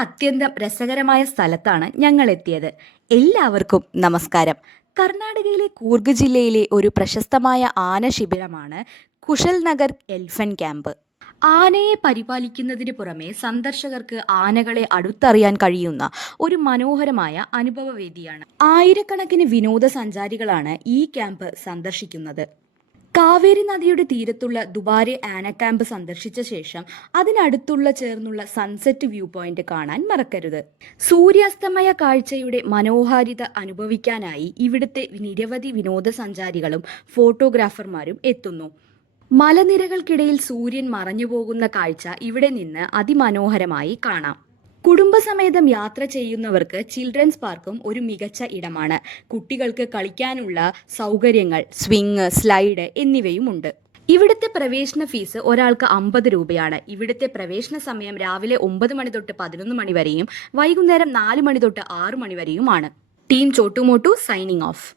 അത്യന്തം രസകരമായ സ്ഥലത്താണ് ഞങ്ങൾ എത്തിയത്. എല്ലാവർക്കും നമസ്കാരം. കർണാടകയിലെ കൂർഗ് ജില്ലയിലെ ഒരു പ്രശസ്തമായ ആന ശിബിരമാണ് കുശൽ നഗർ എൽഫന്റ് ക്യാമ്പ്. ആനയെ പരിപാലിക്കുന്നതിന് പുറമെ സന്ദർശകർക്ക് ആനകളെ അടുത്തറിയാൻ കഴിയുന്ന ഒരു മനോഹരമായ അനുഭവവേദിയാണ്. ആയിരക്കണക്കിന് വിനോദസഞ്ചാരികളാണ് ഈ ക്യാമ്പ് സന്ദർശിക്കുന്നത്. കാവേരി നദിയുടെ തീരത്തുള്ള ദുബാരെ ആന ക്യാമ്പ് സന്ദർശിച്ച ശേഷം അതിനടുത്തുള്ള ചേർന്നുള്ള സൺസെറ്റ് വ്യൂ പോയിന്റ് കാണാൻ മറക്കരുത്. സൂര്യാസ്തമയ കാഴ്ചയുടെ മനോഹാരിത അനുഭവിക്കാനായി ഇവിടുത്തെ നിരവധി വിനോദസഞ്ചാരികളും ഫോട്ടോഗ്രാഫർമാരും എത്തുന്നു. മലനിരകൾക്കിടയിൽ സൂര്യൻ മറഞ്ഞുപോകുന്ന കാഴ്ച ഇവിടെ നിന്ന് അതിമനോഹരമായി കാണാം. കുടുംബസമേതം യാത്ര ചെയ്യുന്നവർക്ക് ചിൽഡ്രൻസ് പാർക്കും ഒരു മികച്ച ഇടമാണ്. കുട്ടികൾക്ക് കളിക്കാനുള്ള സൗകര്യങ്ങൾ, സ്വിങ്, സ്ലൈഡ് എന്നിവയുമുണ്ട്. ഇവിടുത്തെ പ്രവേശന ഫീസ് ഒരാൾക്ക് 50 രൂപയാണ്. ഇവിടുത്തെ പ്രവേശന സമയം രാവിലെ 9 മണി തൊട്ട് 11 മണി വരെയും വൈകുന്നേരം 4 മണി തൊട്ട് 6 മണി വരെയുമാണ്. Team Chottumottu signing of.